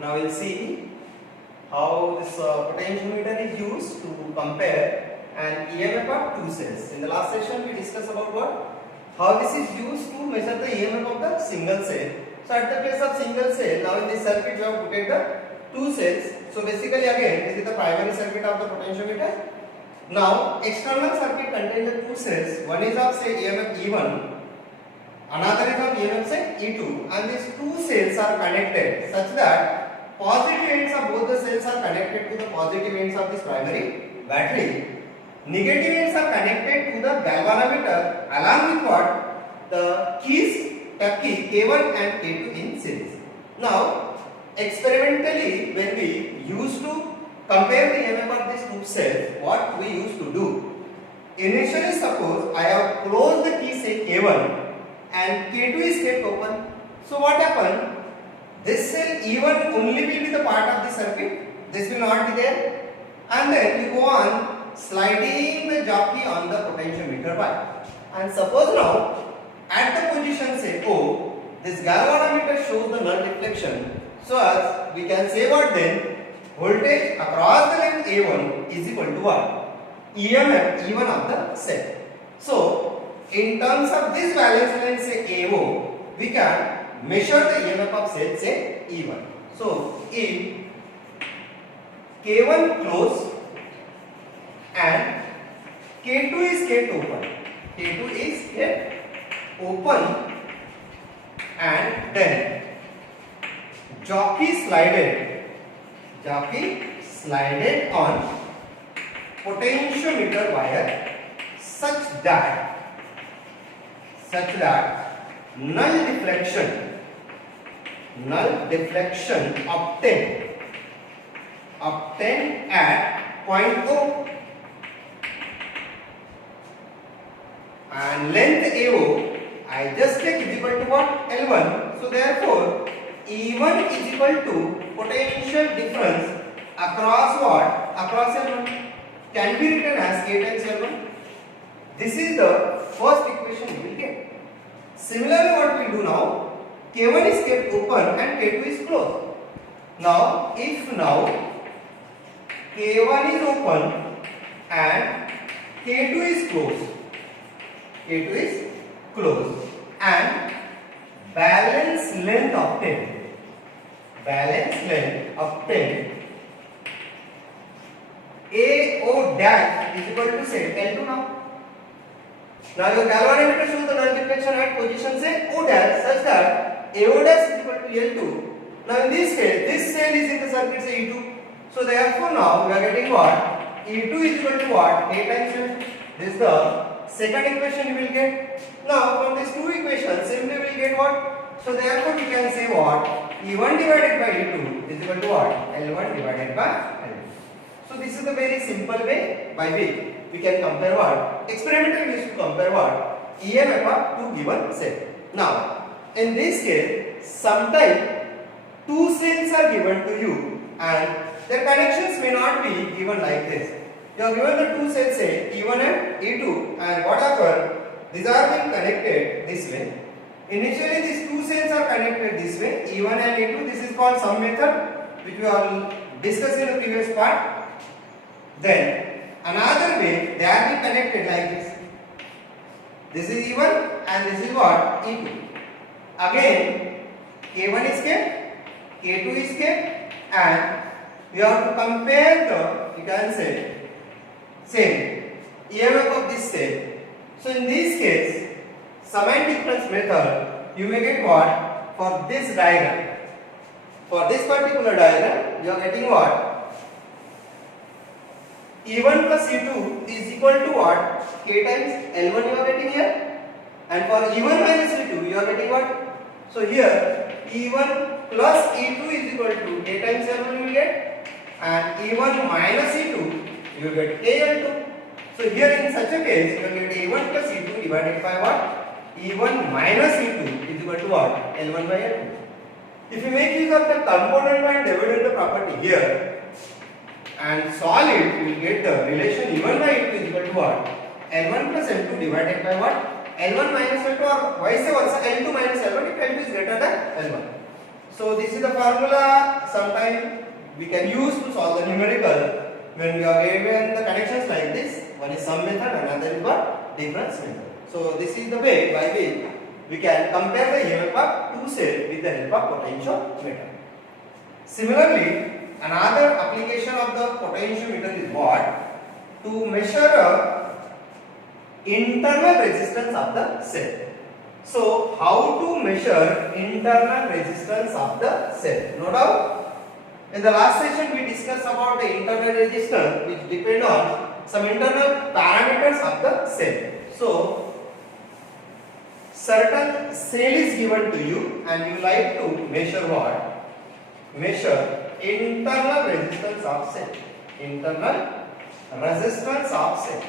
Now we'll see how this potentiometer is used to compare an EMF of two cells. In the last session we discussed about what? How this is used to measure the EMF of the single cell. So at the place of single cell, now in this circuit we have put the two cells. So basically again this is the primary circuit of the potentiometer. Now external circuit contains the two cells. One is of say EMF E1, another is of EMF say E2, and these two cells are connected such that positive ends of both the cells are connected to the positive ends of this primary battery. Negative ends are connected to the galvanometer along with what? The keys key K1 and K2 in series. Now experimentally when we used to compare the EMF of these two cells, what we used to do? Initially suppose I have closed the key say K1 and K2 is kept open. So what happened? This cell E1 only will be the part of the circuit. This will not be there. And then you go on sliding the jockey on the potentiometer wire. And suppose now at the position say O, this galvanometer shows the null deflection. So as we can say what then? Voltage across the length A1 is equal to what? EMF E1 of the cell. So in terms of this valence length say AO, we can measure the EMF of cell say E1. So if K1 closed and K2 is kept open, K2 is kept open, and then jockey slided on potentiometer wire such that null deflection obtained at point O, and length AO I just take is equal to what? L1. So therefore E1 is equal to potential difference across what? Across L1. Can be written as K times L1. This is the first equation you will get. Similarly what we do now, K1 is kept open and K2 is closed. Now if now K1 is open and K2 is closed, and balance length obtained AO dash is equal to say L2 now. Now your galvanometer shows the null deflection at position say O dash such that AO dash is equal to L2. Now in this case, this cell is in the circuit say E2. So therefore now we are getting what? E2 is equal to what? A times L2. This is the second equation you will get. Now from these two equations simply we will get what? So therefore we can say what? E1 divided by E2 is equal to what? L1 divided by L2. So this is the very simple way by which we can compare what? Experimentally we used to compare what? EMF of two given cell. Now in this case sometimes two cells are given to you and their connections may not be given like this. You are given the two cells say E1 and E2, and what happened? These are being connected this way. Initially these two cells are connected this way, E1 and E2. This is called sum method which we are discussed in the previous part. Then another way they are being connected like this. This is E1 and this is what? E2. Again K1 is kept, K2 is kept, and we have to compare the, you can say, same EMF of this cell. So in this case, sum and difference method, you may get what? For this diagram. For this particular diagram, you are getting what? E1 plus E2 is equal to what? K times L1 you are getting here. And for E1 minus E2, you are getting what? So here, E1 plus E2 is equal to K times L1 you will get. And E1 minus E2, you will get KL2. So here in such a case, you will get A1 plus E2 divided by what? E1 minus E2 is equal to what? L1 by L2. If you make use of the component and dividend property here and solve it, you will get the relation E1 by E2 is equal to what? L1 plus L2 divided by what? L1 minus L2, or vice versa, L2 minus L1 if L2 is greater than L1. So this is the formula sometime we can use to solve the numerical when we are given the connections like this. One is sum method, another is what? Difference method. So this is the way by which we can compare the EMF of two cells with the help of potentiometer. Similarly, another application of the potentiometer is what? To measure internal resistance of the cell. So how to measure internal resistance of the cell? No doubt. In the last session we discussed about the internal resistance which depend on some internal parameters of the cell. So certain cell is given to you and you like to measure what? Measure internal resistance of cell. Internal resistance of cell.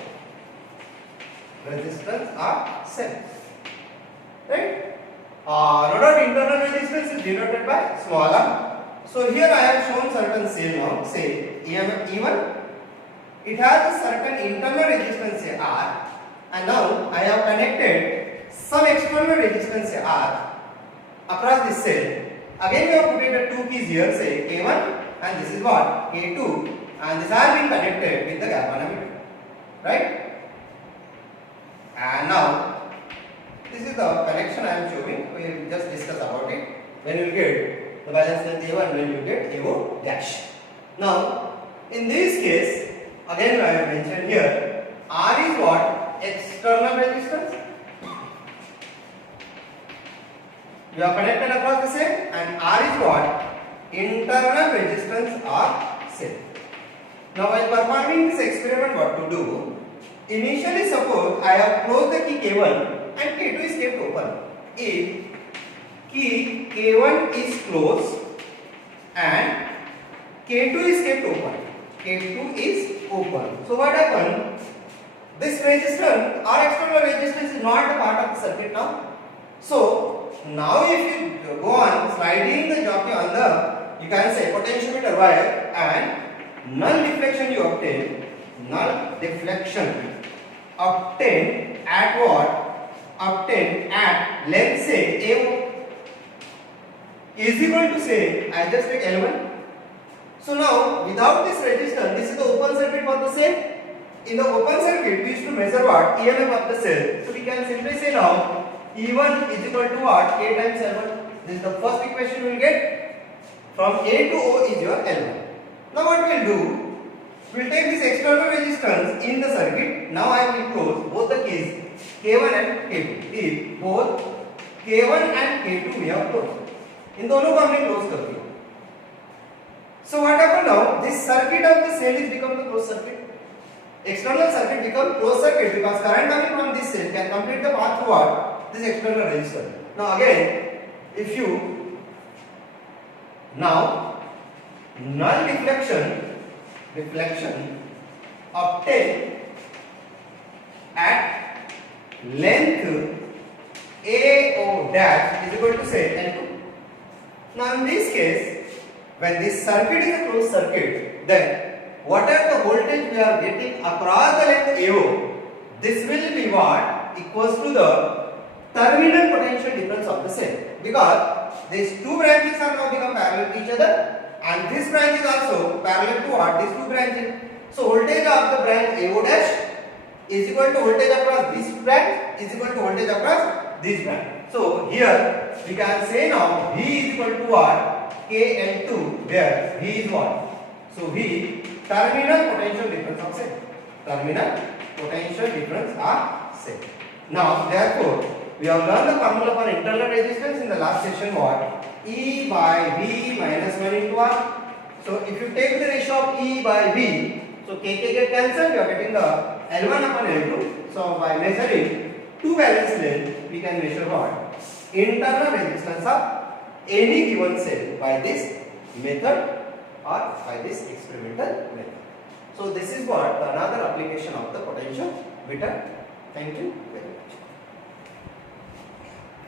Resistance of cell. Right? No doubt internal resistance is denoted by small r. So here I have shown certain cell now. Say EMF E1. It has a certain internal resistance say R, and now I have connected some external resistance say R across this cell. Again we have put it two keys here, say K1, and this is what? K2, and this has been connected with the galvanometer. Right? And now this is the connection I am showing. We will just discuss about it. When you will get the balance length A1, when you get AO dash. Now, in this case, again I have mentioned here, R is what? External resistance. We are connected across the cell, and R is what? Internal resistance of cell. Now, while performing this experiment, what to do? Initially, suppose I have closed the key K1 and K2 is kept open. If key K1 is closed and K2 is kept open, K2 is open. So what happened? This resistance or external resistance is not a part of the circuit now. So now if you go on sliding the jockey on the, you can say potentiometer wire, and null deflection you obtain. Null deflection obtained at what? Obtained at length say A1 is equal to say, I just take L1. So now without this resistance, this is the open circuit for the cell. In the open circuit we used to measure what? EMF of the cell. So we can simply say now E1 is equal to what? K times L1. This is the first equation we will get. From A to O is your L1. Now what we will do? We will take this external resistance in the circuit. Now I will close both the keys K1 and K2. If both K1 and K2 we have closed, इन दोनों को हमने close कर दिया. So what happened now? This circuit of the cell is become the closed circuit. External circuit become closed circuit because current coming from this cell can complete the path through what? This external resistor. Now again, if you now null deflection obtained at length AO dash is equal to say L2. Now in this case, when this circuit is a closed circuit, then whatever the voltage we are getting across the length AO, this will be what? Equals to the terminal potential difference of the cell. Because these two branches are now become parallel to each other, and this branch is also parallel to what? These two branches. So voltage of the branch AO dash is equal to voltage across this branch is equal to voltage across this branch. So here we can say now V is equal to what? KN2, where V is what? So V, terminal potential difference of cell. Terminal potential difference of cell. Now therefore we have learned the formula for internal resistance in the last session what? E by V minus 1 into R. So if you take the ratio of E by V, so KK get cancelled, you are getting the L1 upon L2. So by measuring two valence length, we can measure what? Internal resistance of any given cell by this method or by this experimental method. So this is what another application of the potentiometer. Thank you.